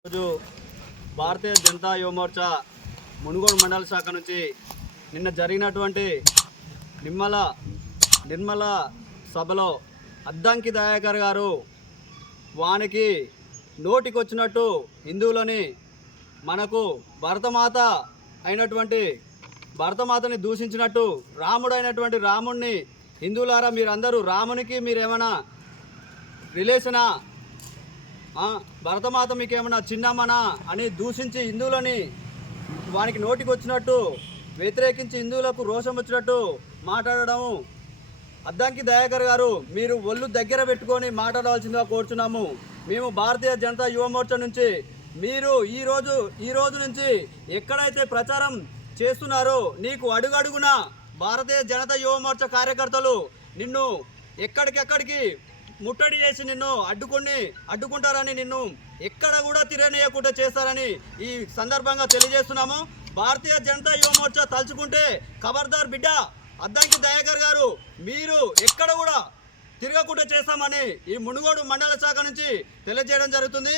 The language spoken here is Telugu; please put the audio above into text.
ఈరోజు భారతీయ జనతా యువమోర్చా మునుగోడు మండల శాఖ నుంచి నిన్న జరిగినటువంటి నిమ్మల నిర్మల సభలో అద్దంకి దయాకర్ గారు వానికి నోటికొచ్చినట్టు హిందువులని మనకు భరతమాత అయినటువంటి భరతమాతని దూషించినట్టు రాముడు అయినటువంటి రాముణ్ణి హిందువులారా మీరందరూ రామునికి మీరేమైనా రిలేషనా భరతమాత మీకేమన్నా చిన్నమ్మనా అని దూషించి హిందువులని వానికి నోటికి వచ్చినట్టు వ్యతిరేకించి హిందువులకు రోషం వచ్చినట్టు మాట్లాడడం అద్దంకి దయాకర్ గారు మీరు ఒళ్ళు దగ్గర పెట్టుకొని మాట్లాడవలసిందిగా కోరుచున్నాము. మేము భారతీయ జనతా యువ మోర్చా నుంచి మీరు ఈరోజు ఈ రోజు నుంచి ఎక్కడైతే ప్రచారం చేస్తున్నారో నీకు అడుగడుగున భారతీయ జనతా యువ మోర్చా కార్యకర్తలు నిన్ను ఎక్కడికెక్కడికి ముట్టడి చేసి నిన్ను అడ్డుకొని అడ్డుకుంటారని నిన్ను ఎక్కడ కూడా తిరగనీయకుండా చేస్తారని ఈ సందర్భంగా తెలియజేస్తున్నాము. భారతీయ జనతా యువ మోర్చా తలుచుకుంటే ఖబర్దార్ బిడ్డ అద్దంకి దయాకర్ గారు మీరు ఎక్కడ కూడా తిరగకుండా చేస్తామని ఈ మునుగోడు మండల శాఖ నుంచి తెలియజేయడం జరుగుతుంది.